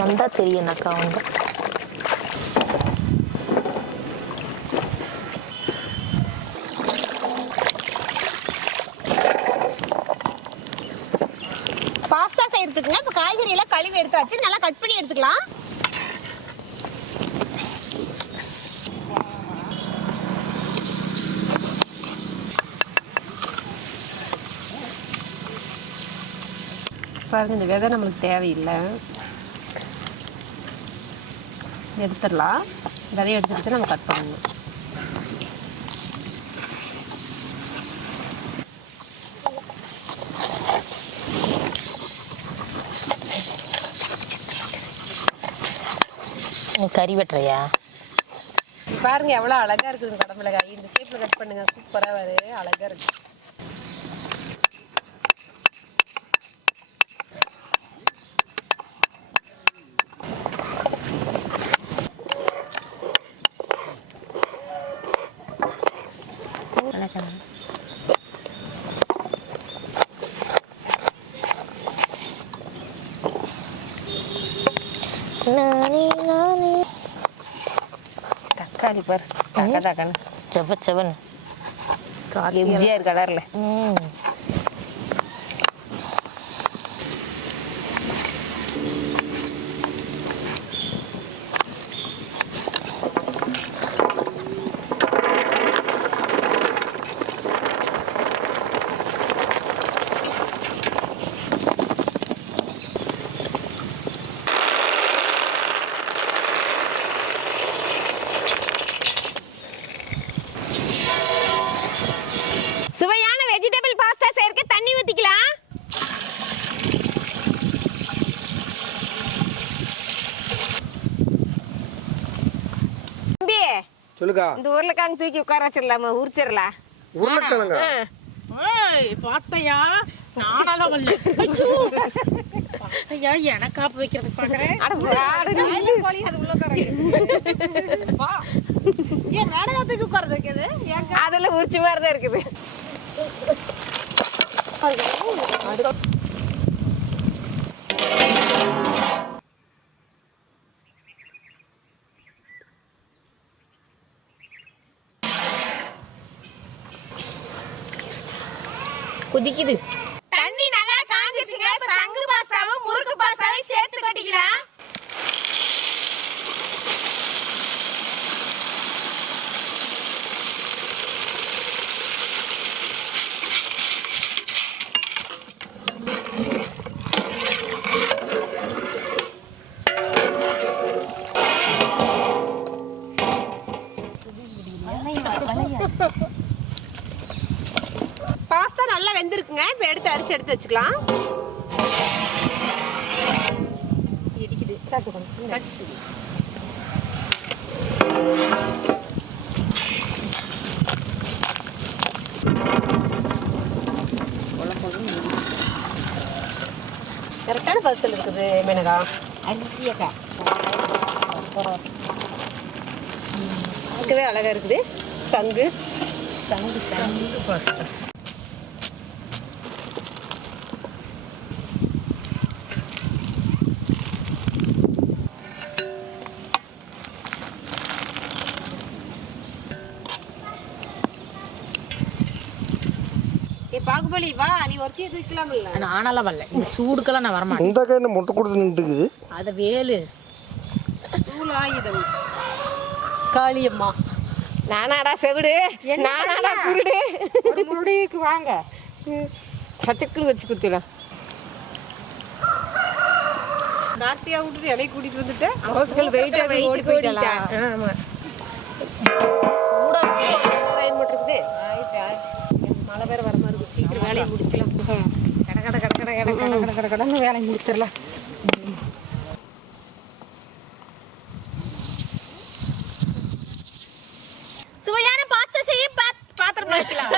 வந்தா தெரியும் அக்கா வந்து. பாஸ்தா செய்யறதுக்குங்க இப்போ காய்கறி எல்லாம் கழுவி எடுத்தாச்சு, நல்லா கட் பண்ணி எடுத்துக்கலாம். பாருங்க, இந்த விதை நம்மளுக்கு தேவையில்லை, எடுத்துடலாம். விதையை எடுத்துட்டு நம்ம கட் பண்ணணும். கறி வெட்டுறியா? பாருங்க எவ்வளோ அழகா இருக்குது குடமிளகாய். இந்த ஷேப்ல கட் பண்ணுங்க, சூப்பரா வருது, அழகா இருக்கு. தக்காளி பாரு, டக்க டக்கன்னு செவ செவன் எம்ஜிஆர் கலர்ல. சுவையான வெஜிடபிள் பாஸ்தா செய்யறதுக்கு தண்ணி ஊத்திக்கலாம். தம்பி சொல்லுக்கா. இந்த உருளைக்கிழங்கு தூக்கி உட்கார வச்சிடலாமா? உரிச்சிடலாம். உருளைக்கிழங்கா? பாத்தையா நானாலாம் வரல. பாத்தையா எனக்கு காப்பு வைக்கிறது பாக்குறேன். அதெல்லாம் உரிச்சு மாதிரிதான் இருக்குது. குதிக்குது. தண்ணி நல்லா காஞ்சிச்சுங்க. சங்கு பாஸ்தாவும் முறுக்கு பாஸ்தாவையும் சேர்த்து கட்டிக்கலாம். பாஸ்தா நல்லா வெந்திருக்குங்க. இப்போ எடுத்து அரிச்சு எடுத்து வச்சுக்கலாம். கரெக்டான பதத்தில் இருக்குது மேனகா. பார்க்கவே அழகா இருக்குது. சங்கு சங்கு சங்கு பாஸ்தா. பாகுபலி வா, நீ ஒருத்தியை தூக்கலாம். இல்ல நானாலாம் வரல. இந்த சூடுக்கெல்லாம் நான் வரமாட்டேன். இந்த கை என்ன முட்டை கொடுத்து நின்றுக்குது? அத வேலு சூலாயுதம் காளியம்மா. நானாடா செவிடு, நானாடா குருடு. ஒரு முடிவுக்கு வாங்க. சச்சக்குன்னு வச்சு குத்திடலாம். நாட்டியா விட்டுட்டு இலையை கூட்டிட்டு வந்துட்டு ஹவுஸ்கள் வெயிட் ஓடி போயிட்டலாம். ஆமா. சூடா இருக்குது. மழை வேற வர மாதிரி இருக்கு. சீக்கிரம் வேலையை முடிக்கலாம். கட கட கட கட கட கட கட கட கடன்னு வேலையை முடிச்சிடலாம். சுவையான பாஸ்தா செய்ய பாத்திரம் வைக்கலாம்.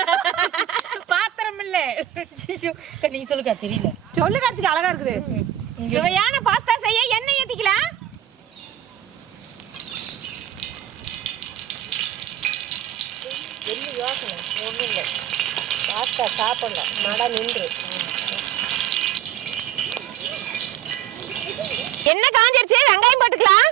பாத்திரம் இல்ல. நீ சொல்லுக்கா, தெரியல. சொல்லுக்கிறதுக்கு அழகா இருக்குது. சுவையான பாஸ்தா செய்ய எண்ணெய் ஊத்திக்கலாம். யோசனை ஒன்றும் இல்லை. பாஸ்தா சாப்பிடலாம், நட நின்று என்ன காஞ்சிருச்சு, வெங்காயம் போட்டுக்கலாம்.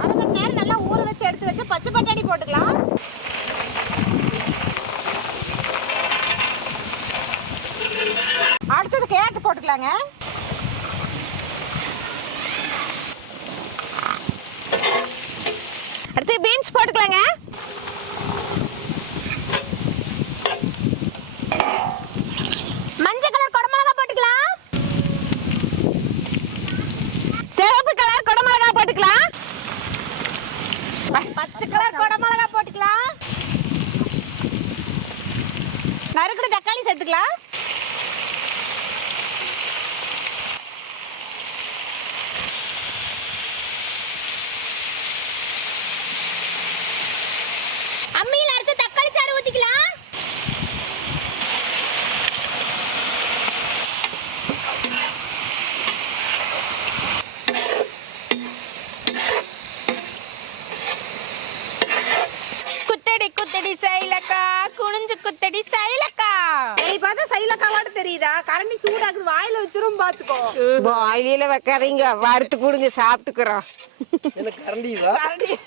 அரை மணி நேரம் நல்லா ஊற வச்சு எடுத்து வச்ச பச்சை பட்டாணி போட்டுக்கலாம். அடுத்தது கேரட் போட்டுக்கலாங்க. அடுத்து பீன்ஸ் போட்டுக்கலாங்க. மஞ்சள் கலர் குடமிளகா போட்டுக்கலாம். சிவப்பு கலர் குடமிளகா போட்டுக்கலாம். பச்சை கலர் குடமிளகா போட்டுக்கலாம். நறுக்குன தக்காளி சேர்த்துக்கலாம். அம்மியில் அரைச்ச தக்காளி சாறு ஊத்திக்கலாம். குத்தடி குத்தடி சைலக்கா, குனிஞ்சு குத்தடி சைலக்கா. நீ பார்த்தா சைலக்காவோட தெரியுதா? கரண்டி சூடாக்குது, வாயில வச்சிரும் பாத்துக்கோ. வாயில வைக்காதீங்க, வறுத்து கொடுங்க, சாப்பிட்டுக்கிறோம். எனக்கு கரண்டிவா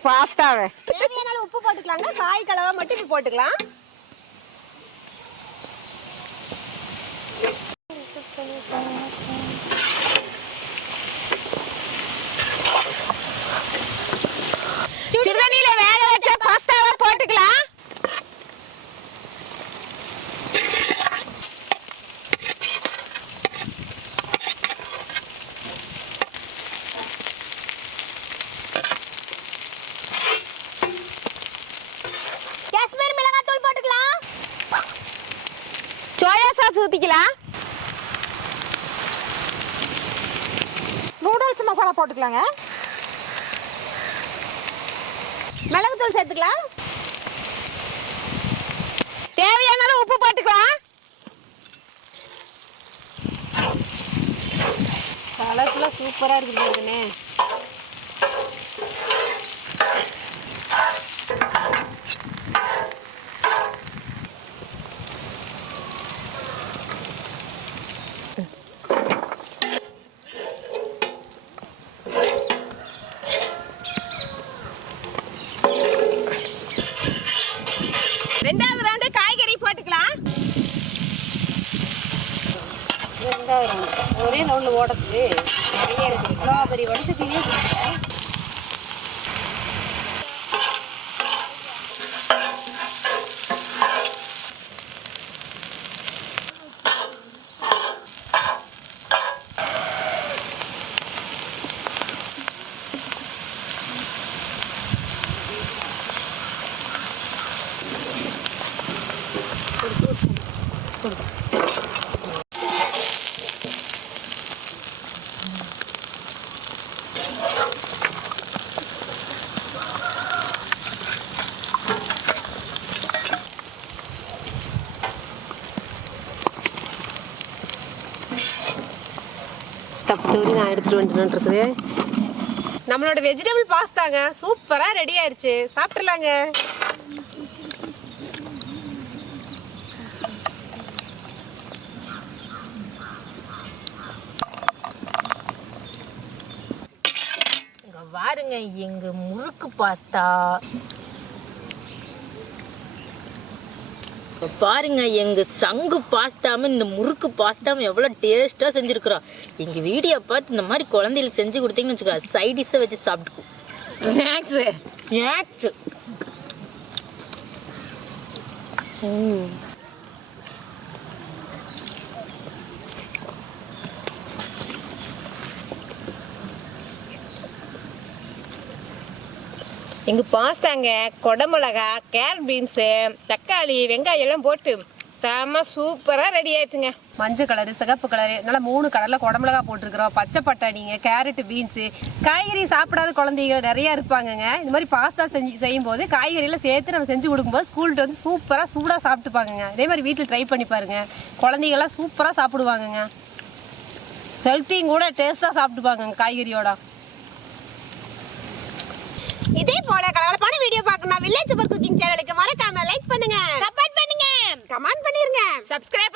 பாஸ்தாவை தேவையான உப்பு போட்டுக்கலாங்க. காய் கலவா மட்டும் இப்ப போட்டுக்கலாம். சுடுதண்ணியில வேக வச்ச பாஸ்தாவை போட்டுக்கலாம். காஷ்மீர் மிளகாய் தூள் போட்டுக்கலாம். சோயா சாஸ் ஊத்திக்கலாம். நூடுல்ஸ் மசாலா போட்டுக்கலாங்க. மிளகு தூள் சேர்த்துக்கலாம். தேவையான அளவு உப்பு போட்டுக்கலாம். கலர்ஃபுல்லா சூப்பரா இருக்குது. ரெண்டாவது ரவுண்டு காய்கறி போட்டுக்கலாம். ஒரே ரவுண்ட்ல ஓடுறது நிறைய இருக்குது. ஸ்ட்ராபெரி உடச்சிட்டீங்க. தப்பு தவறி நான் எடுத்துட்டு வந்துட்டு. நம்மளோட வெஜிடபிள் பாஸ்தாங்க சூப்பரா ரெடி ஆயிருச்சு. சாப்பிடலாங்க. இங்க பாருங்க எங்க முறுக்கு பாஸ்தா. பாருங்க எங்க சங்கு பாஸ்தாம இந்த முறுக்கு பாஸ்தாம எவ்வளவு டேஸ்டா செஞ்சிருக்கிறோம். எங்க வீடியோ பார்த்து இந்த மாதிரி குழந்தைகளுக்கு செஞ்சு கொடுத்தீங்கன்னு வச்சுக்கோ, சைட் டிஷ்ஷை வச்சு சாப்பிட்டுக்கும். Snacks snacks. எங்கள் பாஸ்தாங்க குடமிளகா, கேரட் பீன்ஸு, தக்காளி, வெங்காயம் எல்லாம் போட்டு செம்ம சூப்பராக ரெடி ஆயிடுச்சுங்க. மஞ்சள் கலரு, சிகப்பு கலரு, நல்லா 3 கலரில் குடமிளகா போட்டிருக்கிறோம். பச்சை பட்டாணிங்க, கேரட்டு, பீன்ஸு. காய்கறி சாப்பிடாத குழந்தைங்க நிறையா இருப்பாங்கங்க. இந்த மாதிரி பாஸ்தா செய்யும்போது காய்கறியெல்லாம் சேர்த்து நம்ம செஞ்சு கொடுக்கும்போது ஸ்கூல்கிட்ட வந்து சூப்பராக சூடாக சாப்பிட்டுப்பாங்கங்க. அதே மாதிரி வீட்டில் ட்ரை பண்ணி பாருங்க. குழந்தைங்கள்லாம் சூப்பராக சாப்பிடுவாங்கங்க. ஹெல்த்தியும் கூட டேஸ்ட்டாக சாப்பிட்டுப்பாங்க காய்கறியோட. இதே போல கலகலப்பான வீடியோ பார்க்கணும் village super cooking channel like பண்ணுங்க, சப்போர்ட் பண்ணுங்க, கமெண்ட் பண்ணிருங்க, சப்ஸ்கிரைப்